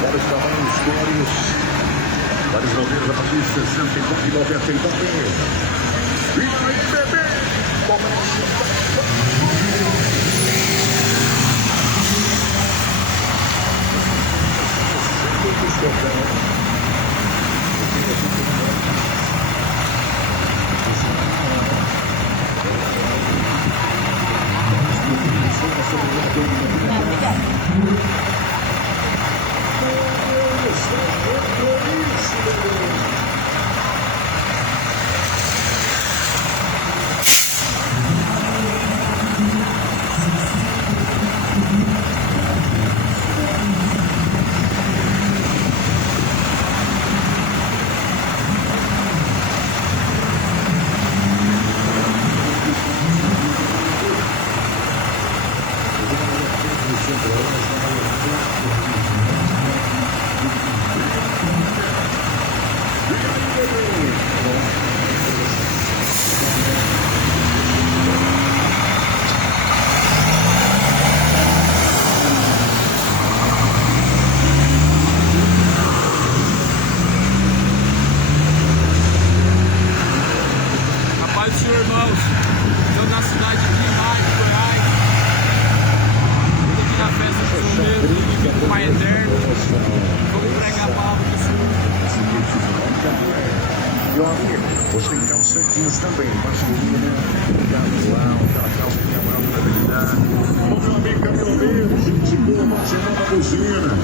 Vários tamanhos, cores, vários modelos a partir de 69 e 99. E aí, bebê! Você tem calcetinhos também, masculina, casual, aquela calça que é uma durabilidade. Ô meu amigo caminhoneiro, gente boa, Marcelão da buzina.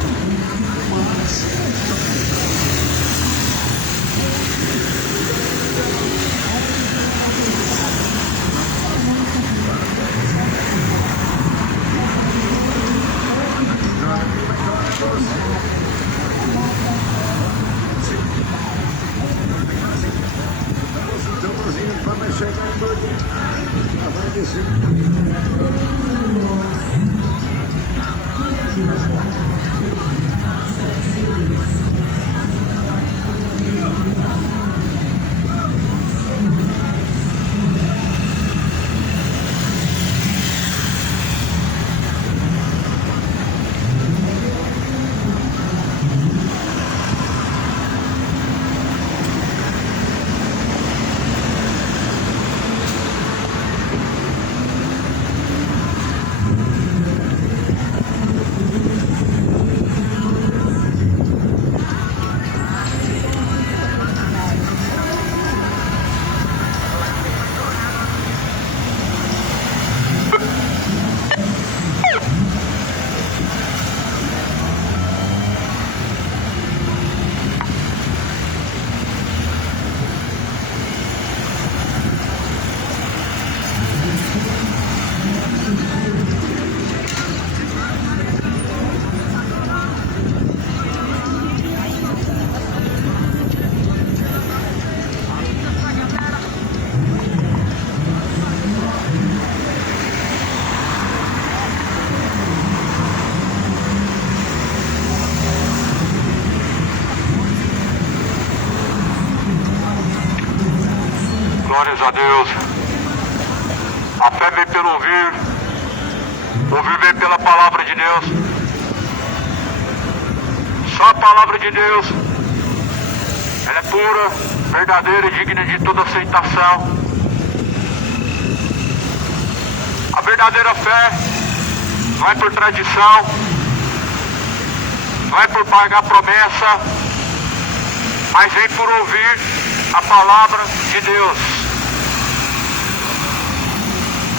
Glórias a Deus. A fé vem pelo ouvir vem pela palavra de Deus. Só a palavra de Deus, ela é pura, verdadeira e digna de toda aceitação. A verdadeira fé não é por tradição, não é por pagar promessa, mas vem por ouvir a palavra de Deus.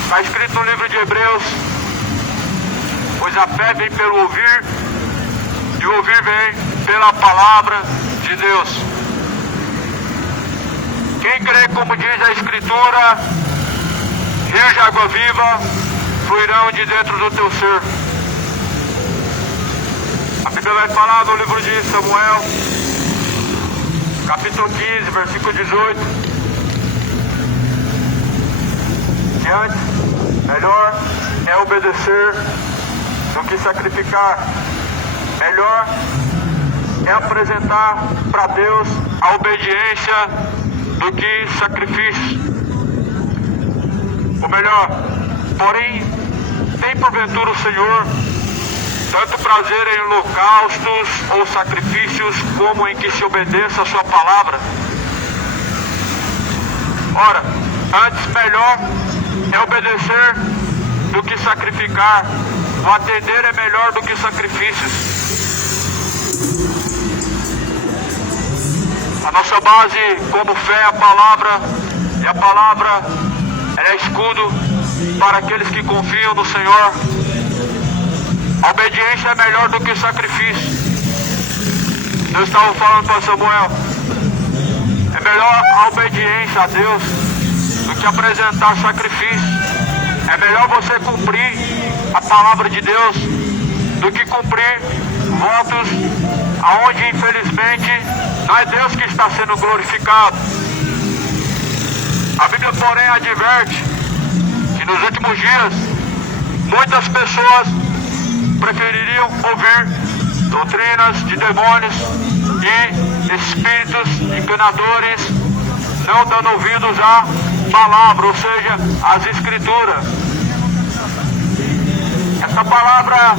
Está escrito no livro de Hebreus: pois a fé vem pelo ouvir, e o ouvir vem pela palavra de Deus. Quem crê, como diz a Escritura, rios de água viva fluirão de dentro do teu ser. A Bíblia vai falar no livro de Samuel, capítulo 15, versículo 18, que antes, melhor é obedecer do que sacrificar. Melhor é apresentar para Deus a obediência do que sacrifício. Ou melhor, porém, tem porventura o Senhor tanto prazer em holocaustos ou sacrifícios, como em que se obedeça a sua palavra? Ora, antes melhor é obedecer do que sacrificar. O atender é melhor do que sacrifícios. A nossa base como fé é a palavra, e a palavra é escudo para aqueles que confiam no Senhor. A obediência é melhor do que o sacrifício. Deus estava falando para Samuel: é melhor a obediência a Deus do que apresentar sacrifício. É melhor você cumprir a palavra de Deus do que cumprir votos aonde infelizmente não é Deus que está sendo glorificado. A Bíblia, porém, adverte que nos últimos dias muitas pessoas prefeririam ouvir doutrinas de demônios e espíritos enganadores, não dando ouvidos à palavra, ou seja, às Escrituras. Essa palavra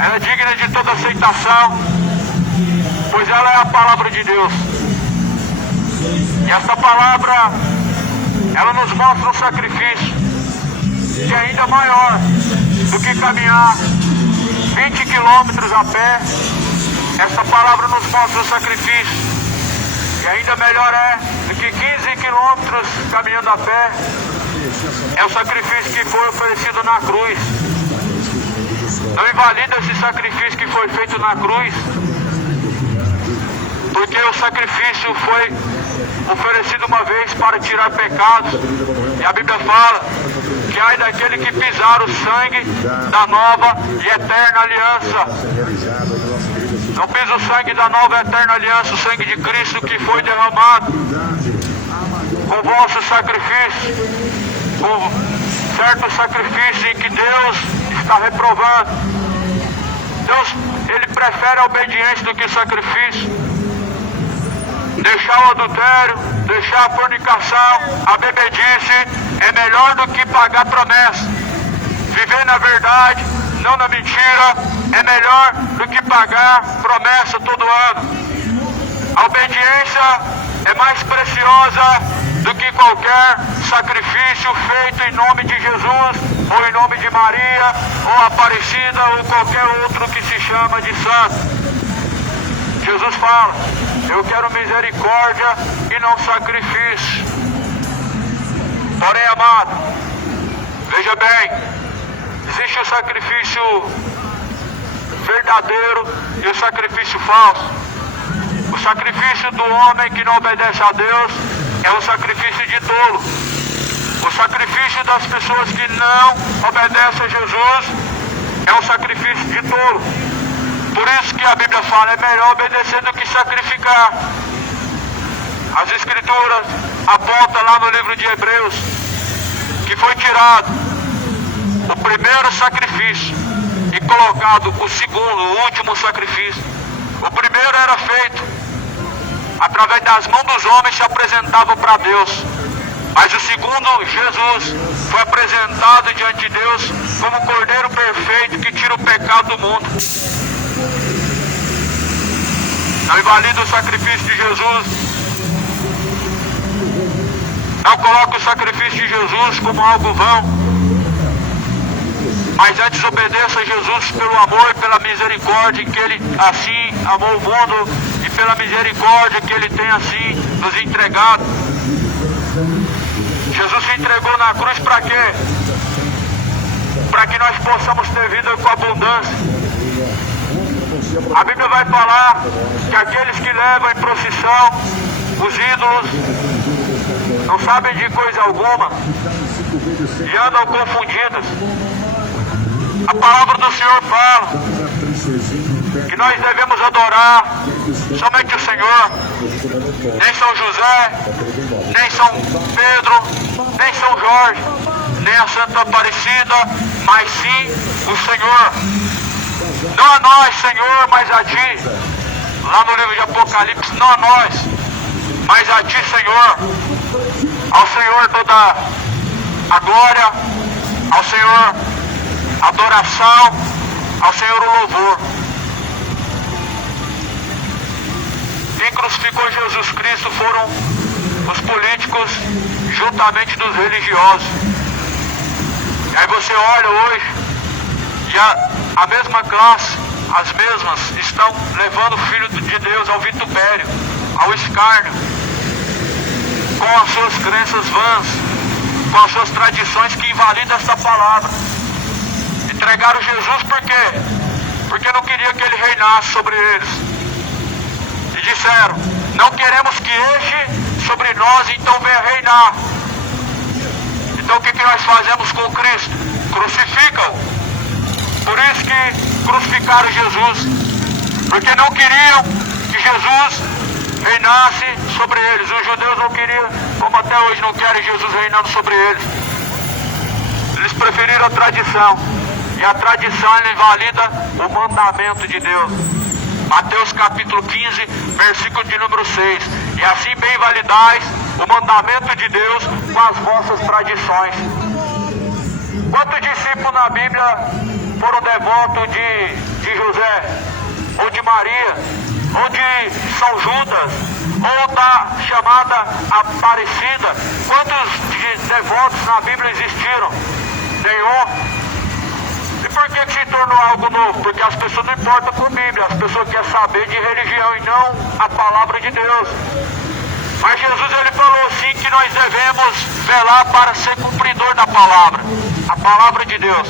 ela é digna de toda aceitação, pois ela é a palavra de Deus. E essa palavra, ela nos mostra um sacrifício que é ainda maior do que caminhar 20 quilômetros a pé. Essa palavra nos mostra um sacrifício que ainda melhor é do que 15 quilômetros caminhando a pé. É o sacrifício que foi oferecido na cruz. Não invalida esse sacrifício que foi feito na cruz, porque o sacrifício foi oferecido uma vez para tirar pecados. E a Bíblia fala que ai daquele que pisar o sangue da nova e eterna aliança. Não pisa o sangue da nova e eterna aliança, o sangue de Cristo que foi derramado com o vosso sacrifício, com certo sacrifício em que Deus está reprovando. Deus, Ele prefere a obediência do que o sacrifício. Deixar o adultério, deixar a fornicação, a bebedice é melhor do que pagar promessa. Viver na verdade, não na mentira, é melhor do que pagar promessa todo ano. A obediência é mais preciosa do que qualquer sacrifício feito em nome de Jesus, ou em nome de Maria, ou Aparecida, ou qualquer outro que se chama de santo. Jesus fala: eu quero misericórdia e não sacrifício. Porém, amado, veja bem, existe o sacrifício verdadeiro e o sacrifício falso. O sacrifício do homem que não obedece a Deus é um sacrifício de tolo. O sacrifício das pessoas que não obedecem a Jesus é um sacrifício de tolo. Por isso que a Bíblia fala: é melhor obedecer do que sacrificar. As Escrituras apontam lá no livro de Hebreus que foi tirado o primeiro sacrifício e colocado o segundo, o último sacrifício. O primeiro era feito através das mãos dos homens, se apresentavam para Deus. Mas o segundo, Jesus, foi apresentado diante de Deus como o Cordeiro perfeito que tira o pecado do mundo. Não invalida o sacrifício de Jesus. Não coloca o sacrifício de Jesus como algo vão. Mas antes obedeça a Jesus pelo amor e pela misericórdia, em que Ele assim amou o mundo pela misericórdia que Ele tem assim nos entregado. Jesus se entregou na cruz para quê? Para que nós possamos ter vida com abundância. A Bíblia vai falar que aqueles que levam em procissão os ídolos não sabem de coisa alguma e andam confundidos. A palavra do Senhor fala que nós devemos adorar somente o Senhor. Nem São José, nem São Pedro, nem São Jorge, nem a Santa Aparecida, mas sim o Senhor. Não a nós, Senhor, mas a Ti. Lá no livro de Apocalipse, não a nós, mas a Ti, Senhor. Ao Senhor toda a glória, ao Senhor a adoração, ao Senhor o louvor. Quem crucificou Jesus Cristo foram os políticos juntamente dos religiosos. E aí você olha hoje e a mesma classe, as mesmas, estão levando o Filho de Deus ao vitupério, ao escárnio, com as suas crenças vãs, com as suas tradições que invalidam essa palavra. Entregaram Jesus por quê? Porque não queria que Ele reinasse sobre eles. E disseram, não queremos que este sobre nós então venha reinar. Então o que nós fazemos com Cristo? Crucificam. Por isso que crucificaram Jesus. Porque não queriam que Jesus reinasse sobre eles. Os judeus não queriam, como até hoje não querem Jesus reinando sobre eles. Eles preferiram a tradição. E a tradição ela invalida o mandamento de Deus. Mateus capítulo 15, versículo de número 6. E assim bem validais o mandamento de Deus com as vossas tradições. Quantos discípulos na Bíblia foram devotos de José, ou de Maria, ou de São Judas, ou da chamada Aparecida? Quantos devotos na Bíblia existiram? Nenhum. E por que se tornou algo novo? Porque as pessoas não importam com a Bíblia, as pessoas querem saber de religião e não a palavra de Deus. Mas Jesus ele falou assim que nós devemos velar para ser cumpridor da palavra, a palavra de Deus.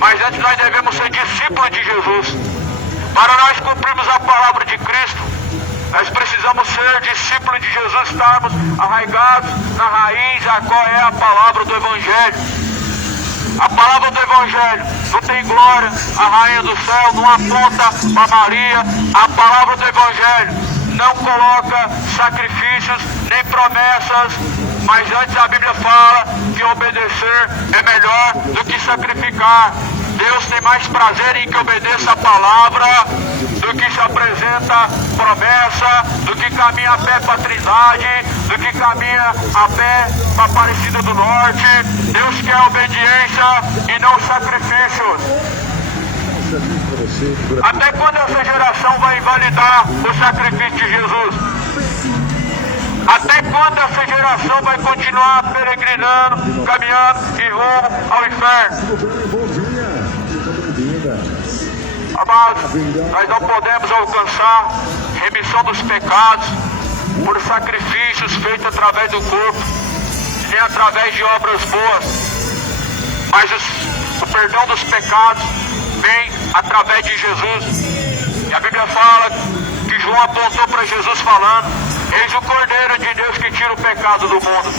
Mas antes nós devemos ser discípulos de Jesus. Para nós cumprirmos a palavra de Cristo, nós precisamos ser discípulos de Jesus, estarmos arraigados na raiz, a qual é a palavra do Evangelho. A palavra do Evangelho não tem glória, a rainha do céu não aponta para Maria. A palavra do Evangelho não coloca sacrifícios nem promessas, mas antes a Bíblia fala que obedecer é melhor do que sacrificar. Deus tem mais prazer em que obedeça a palavra do que se apresenta promessa, do que caminha a pé para a Trindade, do que caminha a pé para a Aparecida do Norte. Deus quer obediência e não sacrifícios. Até quando essa geração vai invalidar o sacrifício de Jesus? Até quando essa geração vai continuar peregrinando, caminhando em rumo ao inferno? Amados, nós não podemos alcançar remissão dos pecados por sacrifícios feitos através do corpo, nem através de obras boas. Mas o perdão dos pecados vem através de Jesus. E a Bíblia fala que João apontou para Jesus falando: eis o Cordeiro de Deus que tira o pecado do mundo.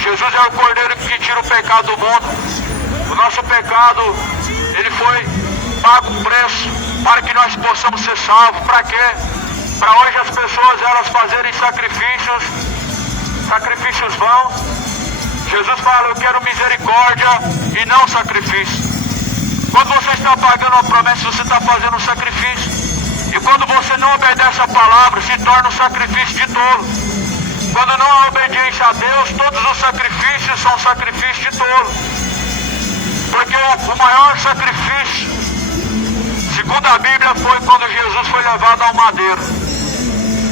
Jesus é o Cordeiro que tira o pecado do mundo. O nosso pecado, ele foi pago o preço para que nós possamos ser salvos. Para quê? Para hoje as pessoas elas fazerem sacrifícios vãos. Jesus fala: eu quero misericórdia e não sacrifício. Quando você está pagando uma promessa, você está fazendo um sacrifício. E quando você não obedece a palavra, se torna um sacrifício de tolo. Quando não há obediência a Deus, todos os sacrifícios são sacrifícios de tolo. Porque o maior sacrifício, segundo a Bíblia, foi quando Jesus foi levado ao madeiro.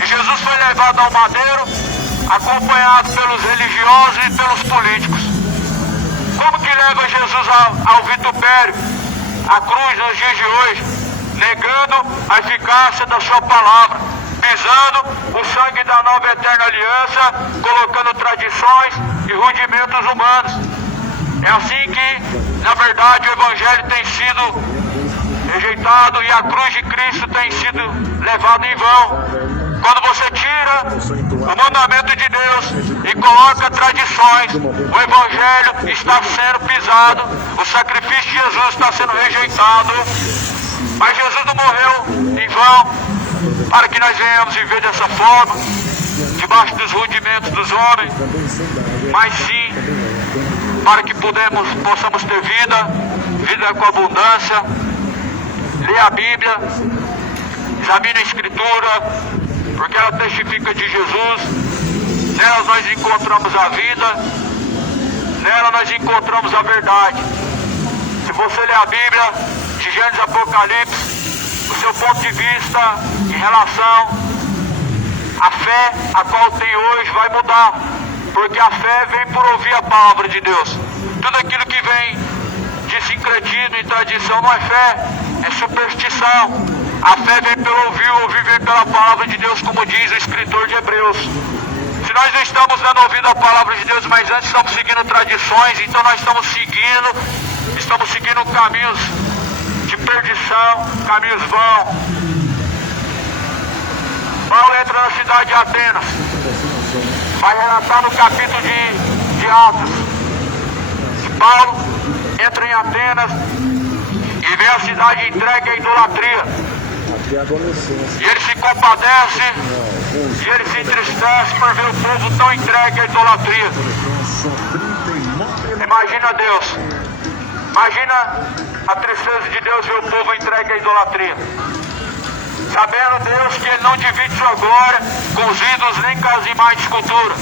E Jesus foi levado ao madeiro acompanhado pelos religiosos e pelos políticos. Como que leva Jesus ao vitupério, à cruz nos dias de hoje? negando a eficácia da sua palavra, pisando o sangue da nova e eterna aliança, colocando tradições e rudimentos humanos. É assim que, na verdade, o Evangelho tem sido rejeitado e a cruz de Cristo tem sido levada em vão. Quando você tira o mandamento de Deus e coloca tradições, o Evangelho está sendo pisado, o sacrifício de Jesus está sendo rejeitado. Mas Jesus não morreu em vão para que nós venhamos viver dessa forma, debaixo dos rudimentos dos homens, mas sim para que possamos ter vida com abundância. Leia a Bíblia, examine a Escritura, porque ela testifica de Jesus. Nela nós encontramos a vida, nela nós encontramos a verdade. Se você ler a Bíblia, de Gênesis e Apocalipse, o seu ponto de vista em relação à fé a qual tem hoje vai mudar, porque a fé vem por ouvir a palavra de Deus. Tudo aquilo que vem de sincretismo e tradição não é fé, é superstição. A fé vem pelo ouvir, o ouvir vem pela palavra de Deus, como diz o escritor de Hebreus. Se nós não estamos dando ouvido à palavra de Deus, mas antes estamos seguindo tradições, então nós estamos seguindo caminhos de perdição, caminhos vãos. Paulo entra na cidade de Atenas, vai relatar no capítulo de Atos. Paulo entra em Atenas e vê a cidade entregue à idolatria. E ele se compadece, e ele se entristece por ver o povo tão entregue à idolatria. Imagina Deus, imagina a tristeza de Deus ver o povo entregue à idolatria. Sabendo Deus que Ele não divide sua glória com os ídolos nem com as imagens de escultura.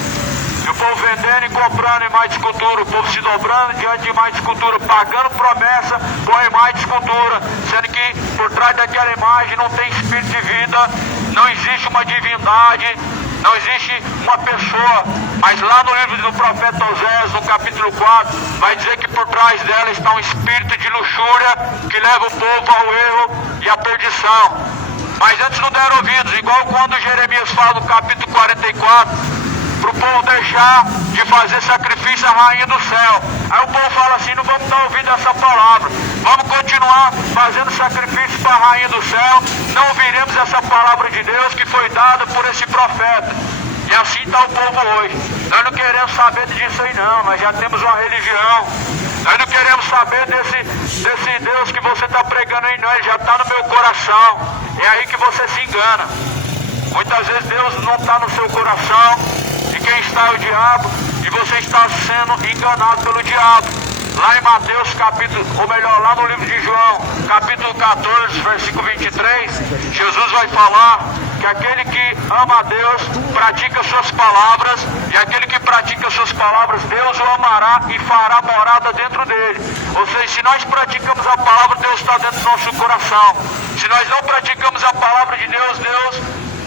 E o povo vendendo e comprando imagem de escultura, o povo se dobrando diante de imagem de escultura, pagando promessa com a imagem de escultura, sendo que por trás daquela imagem não tem espírito de vida, não existe uma divindade, não existe uma pessoa. Mas lá no livro do profeta Oséias, no capítulo 4, vai dizer que por trás dela está um espírito de luxúria que leva o povo ao erro e à perdição. Mas antes não deram ouvidos, igual quando Jeremias fala no capítulo 44, para o povo deixar de fazer sacrifício à rainha do céu. Aí o povo fala assim, não vamos dar ouvido a essa palavra, vamos continuar fazendo sacrifício para a rainha do céu, não ouviremos essa palavra de Deus que foi dada por esse profeta. E assim está o povo hoje. Nós não queremos saber disso aí não, nós já temos uma religião. Nós não queremos saber desse Deus que você está pregando aí não, ele já está no meu coração. É aí que você se engana. Muitas vezes Deus não está no seu coração, e quem está é o diabo, e você está sendo enganado pelo diabo. Lá em Mateus capítulo, ou melhor, lá no livro de João, capítulo 14, versículo 23, Jesus vai falar que aquele que ama a Deus, pratica suas palavras, e aquele que pratica suas palavras, Deus o amará e fará morada dentro dele. Ou seja, se nós praticamos a palavra, Deus está dentro do nosso coração. Se nós não praticamos a palavra de Deus,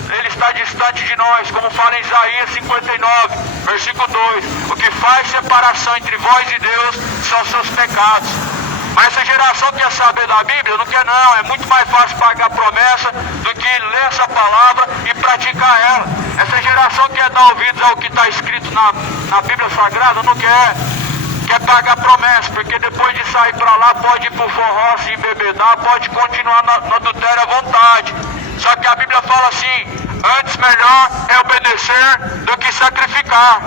Ele está distante de nós, como fala em Isaías 59, versículo 2. O que faz separação entre vós e Deus são seus pecados. Mas essa geração quer saber da Bíblia? Não quer não, é muito mais fácil pagar promessa do que ler essa palavra e praticar ela. Essa geração quer dar ouvidos ao que está escrito na Bíblia Sagrada? Não quer. Quer pagar promessa, porque depois de sair para lá pode ir para o forró, se embebedar, pode continuar no adultério à vontade. Só que a Bíblia fala assim, antes melhor é obedecer do que sacrificar.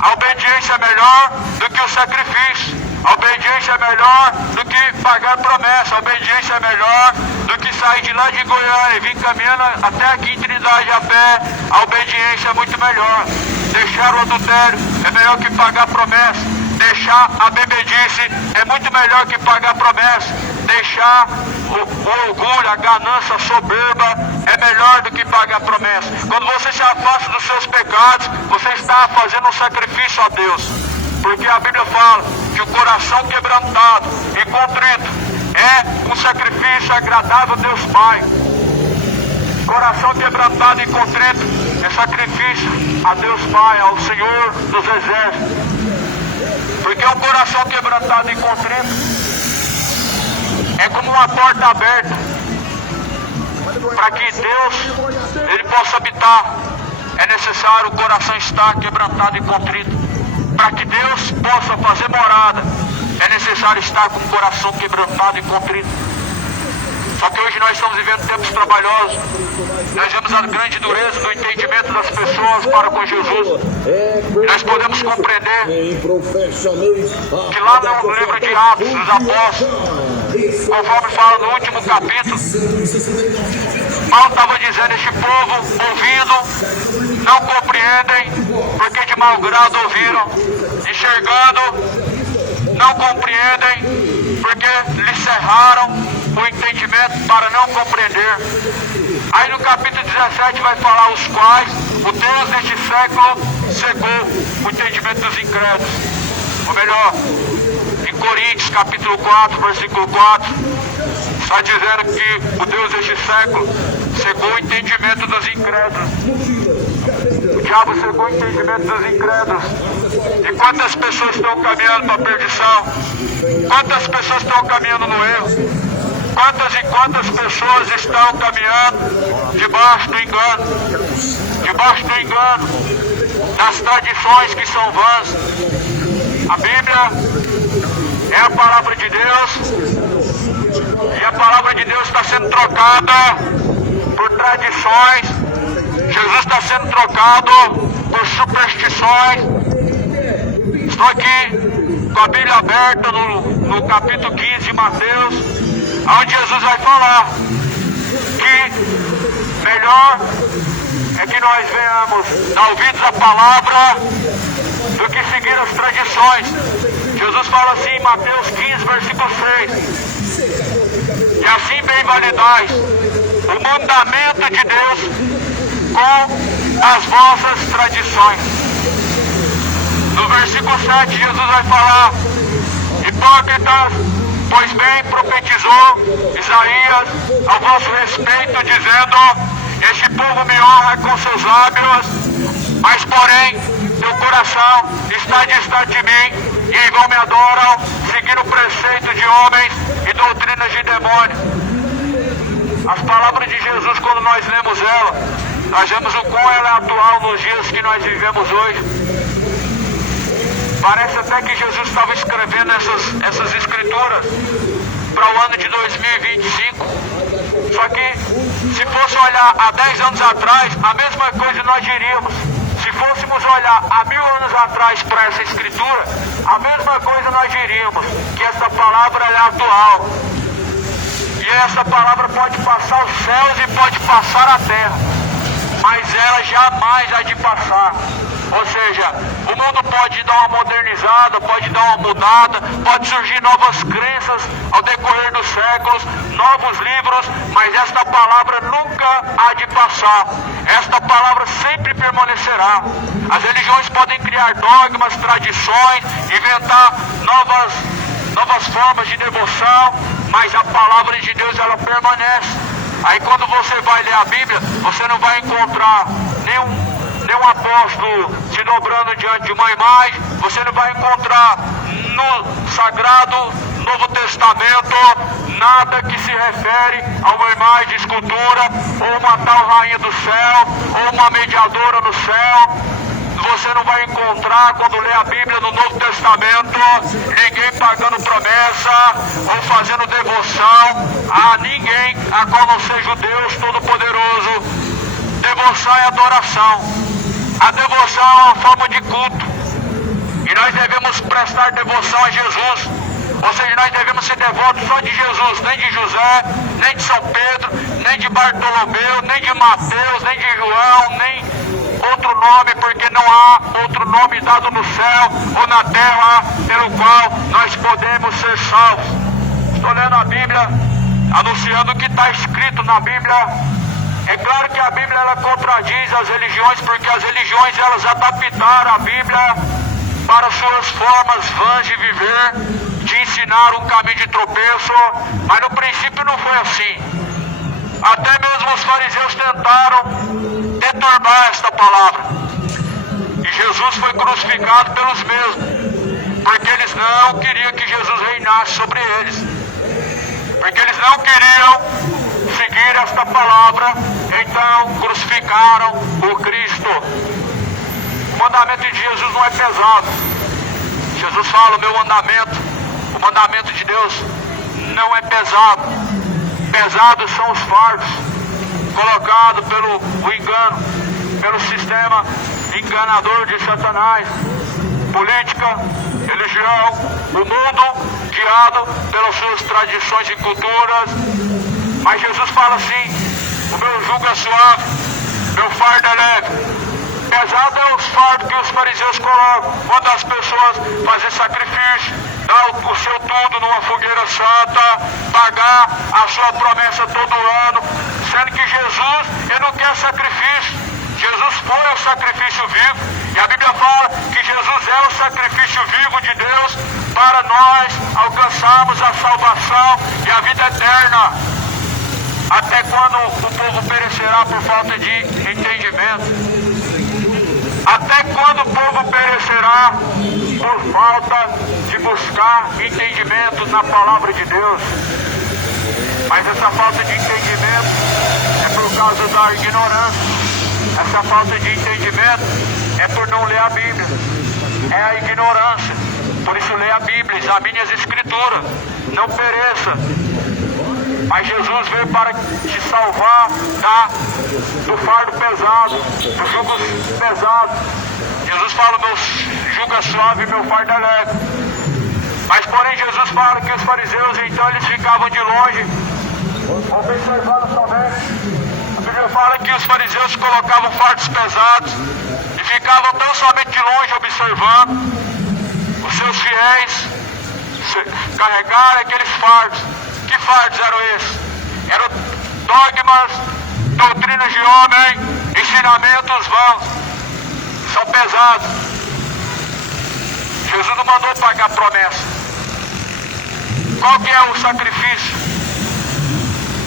A obediência é melhor do que o sacrifício. A obediência é melhor do que pagar promessa. A obediência é melhor do que sair de lá de Goiânia e vir caminhando até aqui em Trindade a pé. A obediência é muito melhor. Deixar o adultério é melhor que pagar promessa. Deixar a bebedice é muito melhor que pagar promessa. Deixar o orgulho, a ganância, a soberba é melhor do que pagar promessa. Quando você se afasta dos seus pecados, você está fazendo um sacrifício a Deus. Porque a Bíblia fala que o coração quebrantado e contrito é um sacrifício agradável a Deus Pai. Coração quebrantado e contrito é sacrifício a Deus Pai, ao Senhor dos Exércitos. Porque um coração quebrantado e contrito é como uma porta aberta Para que Deus ele possa habitar, é necessário o coração estar quebrantado e contrito. Para que Deus possa fazer morada, é necessário estar com o coração quebrantado e contrito. Só que hoje nós estamos vivendo tempos trabalhosos. Nós vemos a grande dureza do entendimento das pessoas para com Jesus. E nós podemos compreender que lá no livro de Atos dos Apóstolos, conforme fala no último capítulo, Paulo estava dizendo: este povo ouvindo, não compreendem, porque de mau grado ouviram, enxergando, não compreendem, porque lhe cerraram o entendimento para não compreender. Aí no capítulo 17 vai falar os quais o Deus deste século cegou o entendimento dos incrédulos. Ou melhor, em Coríntios capítulo 4, versículo 4, está dizendo que o Deus deste século cegou o entendimento dos incrédulos. O diabo cegou o entendimento dos incrédulos. E quantas pessoas estão caminhando para a perdição? Quantas pessoas estão caminhando no erro? Quantas e quantas pessoas estão caminhando debaixo do engano, das tradições que são vãs. A Bíblia é a palavra de Deus, e a palavra de Deus está sendo trocada por tradições. Jesus está sendo trocado por superstições. Estou aqui com a Bíblia aberta no capítulo 15 de Mateus, onde Jesus vai falar que melhor é que nós venhamos dar ouvidos à palavra do que seguir as tradições. Jesus fala assim em Mateus 15, versículo 6: e assim bem validais o mandamento de Deus com as vossas tradições. No versículo 7, Jesus vai falar: hipócritas, pois bem profetizou Isaías ao vosso respeito, dizendo: este povo me honra com seus lábios, mas porém teu coração está distante de mim, e em vão me adoram, seguindo o preceito de homens e doutrinas de demônios. As palavras de Jesus, quando nós lemos ela, nós vemos o quão ela é atual nos dias que nós vivemos hoje. Parece até que Jesus estava escrevendo essas escrituras para o ano de 2025. Só que, se fosse olhar há 10 anos atrás, a mesma coisa nós diríamos. Se fôssemos olhar há 1000 anos atrás para essa escritura, a mesma coisa nós diríamos, que essa palavra é atual. E essa palavra pode passar os céus e pode passar a terra, mas ela jamais há de passar. Ou seja, o mundo pode dar uma modernizada, pode dar uma mudada, pode surgir novas crenças ao decorrer dos séculos, novos livros, mas esta palavra nunca há de passar. Esta palavra sempre permanecerá. As religiões podem criar dogmas, tradições, inventar novas formas de devoção, mas a palavra de Deus, ela permanece. Aí quando você vai ler a Bíblia, você não vai encontrar nenhum apóstolo se dobrando diante de uma imagem. Você não vai encontrar no Sagrado Novo Testamento nada que se refere a uma imagem de escultura, ou uma tal rainha do céu, ou uma mediadora no céu. Você não vai encontrar, quando lê a Bíblia no Novo Testamento, ninguém pagando promessa ou fazendo devoção a ninguém, a qual não seja o Deus Todo-Poderoso. Devoção é adoração. A devoção é uma forma de culto, e nós devemos prestar devoção a Jesus. Ou seja, nós devemos ser devotos só de Jesus, nem de José, nem de São Pedro, nem de Bartolomeu, nem de Mateus, nem de João, nem outro nome, porque não há outro nome dado no céu ou na terra pelo qual nós podemos ser salvos. Estou lendo a Bíblia, anunciando o que está escrito na Bíblia. É claro que a Bíblia, ela contradiz as religiões, porque as religiões, elas adaptaram a Bíblia para suas formas vãs de viver, de ensinar um caminho de tropeço, mas no princípio não foi assim. Até mesmo os fariseus tentaram deturbar esta palavra, e Jesus foi crucificado pelos mesmos, porque eles não queriam que Jesus reinasse sobre eles, porque eles não queriam seguir seguir esta palavra, então crucificaram o Cristo. O mandamento de Jesus não é pesado. Jesus fala, o mandamento de Deus não é pesado. Pesados são os fardos colocados pelo engano, pelo sistema enganador de Satanás. Política, religião, o mundo guiado pelas suas tradições e culturas. Mas Jesus fala assim, o meu jugo é suave, meu fardo é leve. Pesado é os fardos que os fariseus colocam quando as pessoas fazem sacrifício, dar o seu tudo numa fogueira santa, pagar a sua promessa todo ano, sendo que Jesus, ele não quer sacrifício. Jesus foi o sacrifício vivo, e a Bíblia fala que Jesus é o sacrifício vivo de Deus para nós alcançarmos a salvação e a vida eterna. Até quando o povo perecerá por falta de entendimento? Até quando o povo perecerá por falta de buscar entendimento na palavra de Deus? Mas essa falta de entendimento é por causa da ignorância. Essa falta de entendimento é por não ler a Bíblia. É a ignorância. Por isso leia a Bíblia, examine as Escrituras. Não pereça. Mas Jesus veio para te salvar do fardo pesado, do jugo pesado. Jesus fala, meu jugo é suave e meu fardo é leve. Mas porém Jesus fala que os fariseus, então eles ficavam de longe, observando somente. A Bíblia fala que os fariseus colocavam fardos pesados e ficavam tão somente de longe observando os seus fiéis carregarem aqueles fardos. Que fardos eram esses? Eram dogmas, doutrinas de homem, ensinamentos vãos. São pesados. Jesus não mandou pagar a promessa. Qual que é o sacrifício?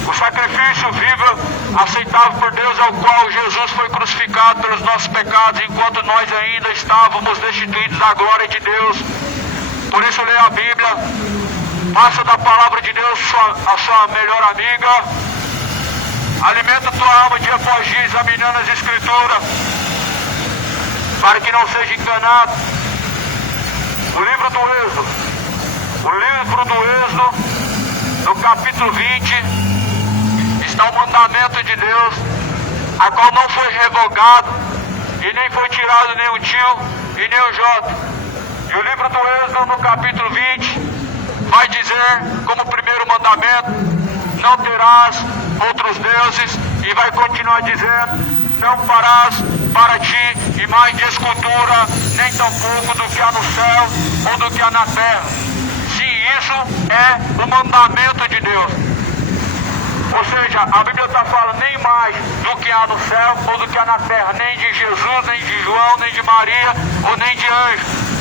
O sacrifício vivo, aceitável por Deus, é o qual Jesus foi crucificado pelos nossos pecados, enquanto nós ainda estávamos destituídos da glória de Deus. Por isso leia a Bíblia, faça da palavra de Deus a sua melhor amiga, alimenta tua alma dia após dia, examinando as Escrituras, para que não seja enganado. O livro do Êxodo, no capítulo 20, está o mandamento de Deus, a qual não foi revogado, e nem foi tirado nem o tio e nem o jota. E o livro do Êxodo, no capítulo 20, vai dizer como primeiro mandamento, não terás outros deuses, e vai continuar dizendo, não farás para ti imagem de escultura, nem tampouco do que há no céu ou do que há na terra. Sim, isso é o mandamento de Deus. Ou seja, a Bíblia está falando nem mais do que há no céu ou do que há na terra, nem de Jesus, nem de João, nem de Maria ou nem de anjo.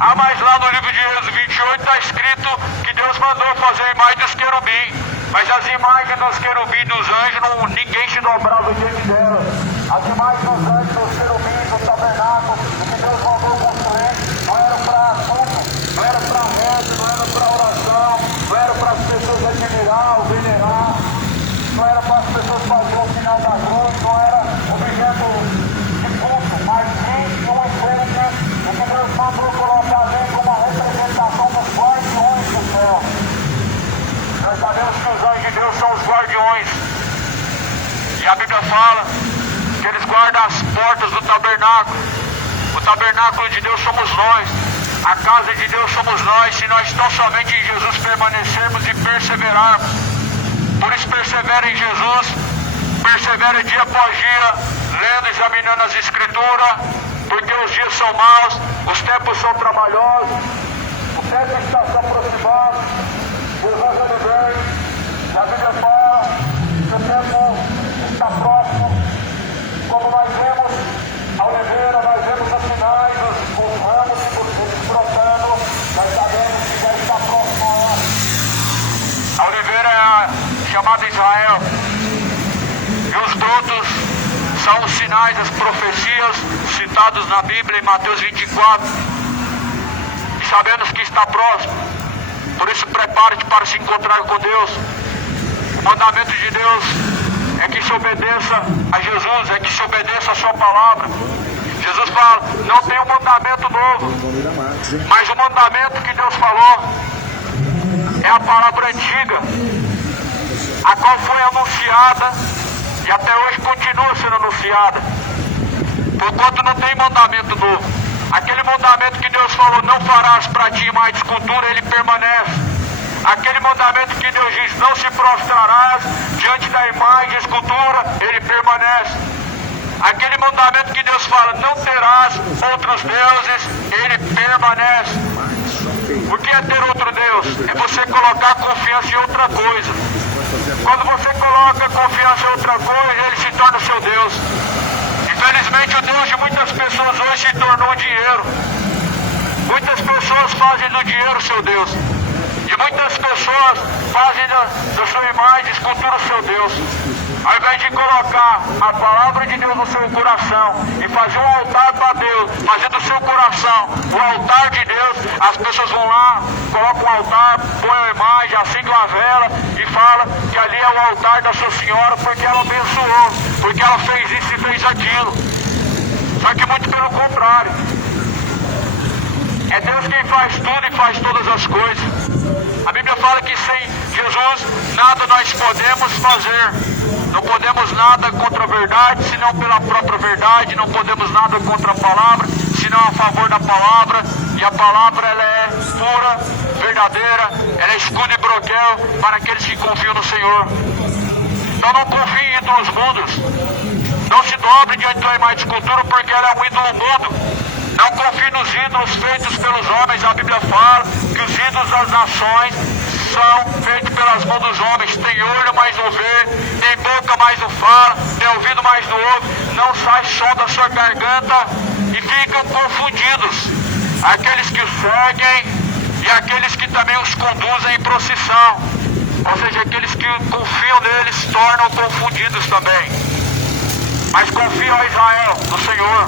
Ah, mas lá no livro de Êxodo 28 está escrito que Deus mandou fazer a imagem dos querubins. Mas as imagens dos querubins e dos anjos, ninguém se dobrava diante delas. As imagens dos anjos, dos querubins, do tabernáculo, que Deus mandou construir, não era para assunto, não era para rezo, não era para oração, não era para as pessoas admirar ou venerar, não era para as pessoas fazerem o sinal da cruz, não era objeto de culto, mas sim uma essência, o que Deus mandou colocar dentro como uma representação dos guardiões do céu. Nós sabemos que os anjos de Deus são os guardiões. E a Bíblia fala que eles guardam as portas do tabernáculo. O tabernáculo de Deus somos nós. A casa de Deus somos nós, se nós tão somente em Jesus permanecermos e perseverarmos. Por isso persevera em Jesus, persevera dia após dia, lendo, examinando as Escrituras, porque os dias são maus, os tempos são trabalhosos, o tempo está se aproximando, Jesus é livre, e a Bíblia fala que o tempo está próximo, como nós vemos a oliveira, nós vemos os sinais, os ramos e brotando, nós sabemos que já está próximo a hora. A oliveira é a chamada Israel, e os brotos são os sinais, as profecias citados na Bíblia em Mateus 24, e sabemos que está próximo. Por isso prepare-te para se encontrar com Deus. O mandamento de Deus é que se obedeça a Jesus, é que se obedeça a sua palavra. Jesus fala, não tem um mandamento novo, mas o mandamento que Deus falou é a palavra antiga, a qual foi anunciada e até hoje continua sendo anunciada. Porquanto não tem mandamento novo. Aquele mandamento que Deus falou, não farás para ti mais escultura, ele permanece. Aquele mandamento que Deus diz, não se prostrarás diante da imagem de escultura, ele permanece. Aquele mandamento que Deus fala, não terás outros deuses, ele permanece. O que é ter outro Deus? É você colocar confiança em outra coisa. Quando você coloca confiança em outra coisa, ele se torna o seu Deus. Infelizmente, o Deus de muitas pessoas hoje se tornou o dinheiro. Muitas pessoas fazem do dinheiro seu Deus. E muitas pessoas fazem da sua imagem de escultura o seu Deus. Ao invés de colocar a palavra de Deus no seu coração e fazer um altar para Deus, fazer do seu coração o altar de Deus, as pessoas vão lá, colocam um altar, põem uma imagem, acendem uma vela e falam que ali é o altar da sua senhora porque ela abençoou, porque ela fez isso e fez aquilo. Só que muito pelo contrário. É Deus quem faz tudo e faz todas as coisas. A Bíblia fala que sem Jesus nada nós podemos fazer. Não podemos nada contra a verdade, senão pela própria verdade. Não podemos nada contra a palavra, senão a favor da palavra. E a palavra ela é pura, verdadeira, ela é escudo e broquel para aqueles que confiam no Senhor. Então não confie em ídolos mundos. Não se dobre diante da imagem de escultura porque ela é um ídolo mudo. Não confie nos ídolos feitos pelos homens. A Bíblia fala que os ídolos das nações são feitos pelas mãos dos homens. Tem olho, mas não vê. Tem boca, mas não fala. Tem ouvido, mas não ouve. Não sai som da sua garganta e ficam confundidos. Aqueles que o seguem e aqueles que também os conduzem em procissão. Ou seja, aqueles que confiam neles se tornam confundidos também. Mas confia, ó Israel, no Senhor.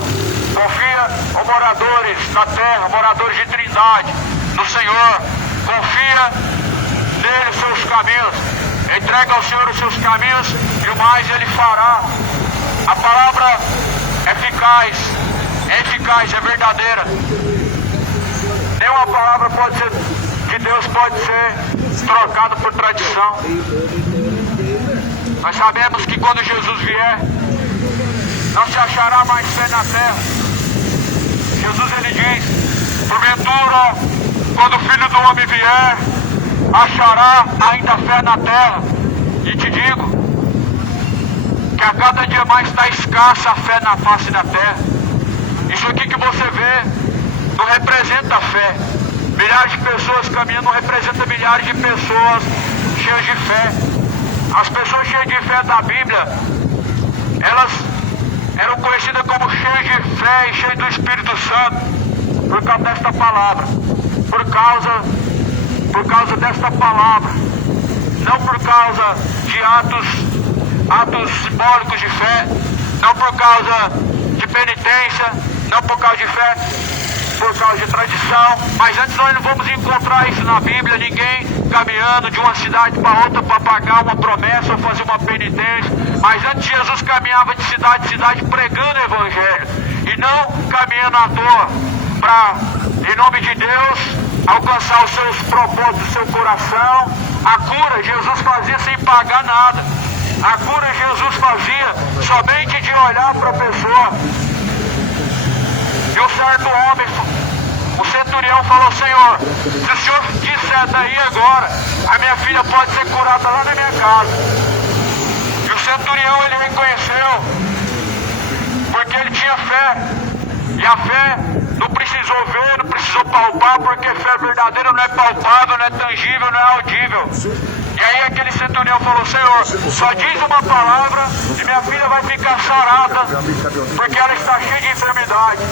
Confia, ó moradores da terra, moradores de Trindade, no Senhor. Confia nele os seus caminhos. Entrega ao Senhor os seus caminhos e o mais ele fará. A palavra é eficaz, é verdadeira. Nenhuma palavra pode ser, de Deus pode ser trocada por tradição. Nós sabemos que quando Jesus vier, não se achará mais fé na terra. Jesus ele diz, porventura, quando o Filho do Homem vier, achará ainda fé na terra. E te digo, que a cada dia mais está escassa a fé na face da terra. Isso aqui que você vê, não representa a fé. Milhares de pessoas caminhando não representa milhares de pessoas cheias de fé. As pessoas cheias de fé da Bíblia, elas eram conhecidas como cheios de fé e cheios do Espírito Santo por causa desta palavra, por causa desta palavra, não por causa de atos simbólicos de fé, não por causa de penitência, não por causa de fé, por causa de tradição. Mas antes nós não vamos encontrar isso na Bíblia, ninguém caminhando de uma cidade para outra para pagar uma promessa ou fazer uma penitência. Mas antes Jesus caminhava de cidade em cidade pregando o Evangelho e não caminhando à toa para, em nome de Deus, alcançar os seus propósitos do seu coração. A cura Jesus fazia sem pagar nada. A cura Jesus fazia somente de olhar para a pessoa. E um certo homem, o centurião, falou: Senhor, se o Senhor disser daí agora, a minha filha pode ser curada lá na minha casa. E o centurião ele reconheceu, porque ele tinha fé. E a fé não precisou ver, não precisou palpar, porque fé verdadeira não é palpável, não é tangível, não é audível. E aí aquele centurião falou: Senhor, só diz uma palavra e minha filha vai ficar sarada, porque ela está cheia de enfermidade.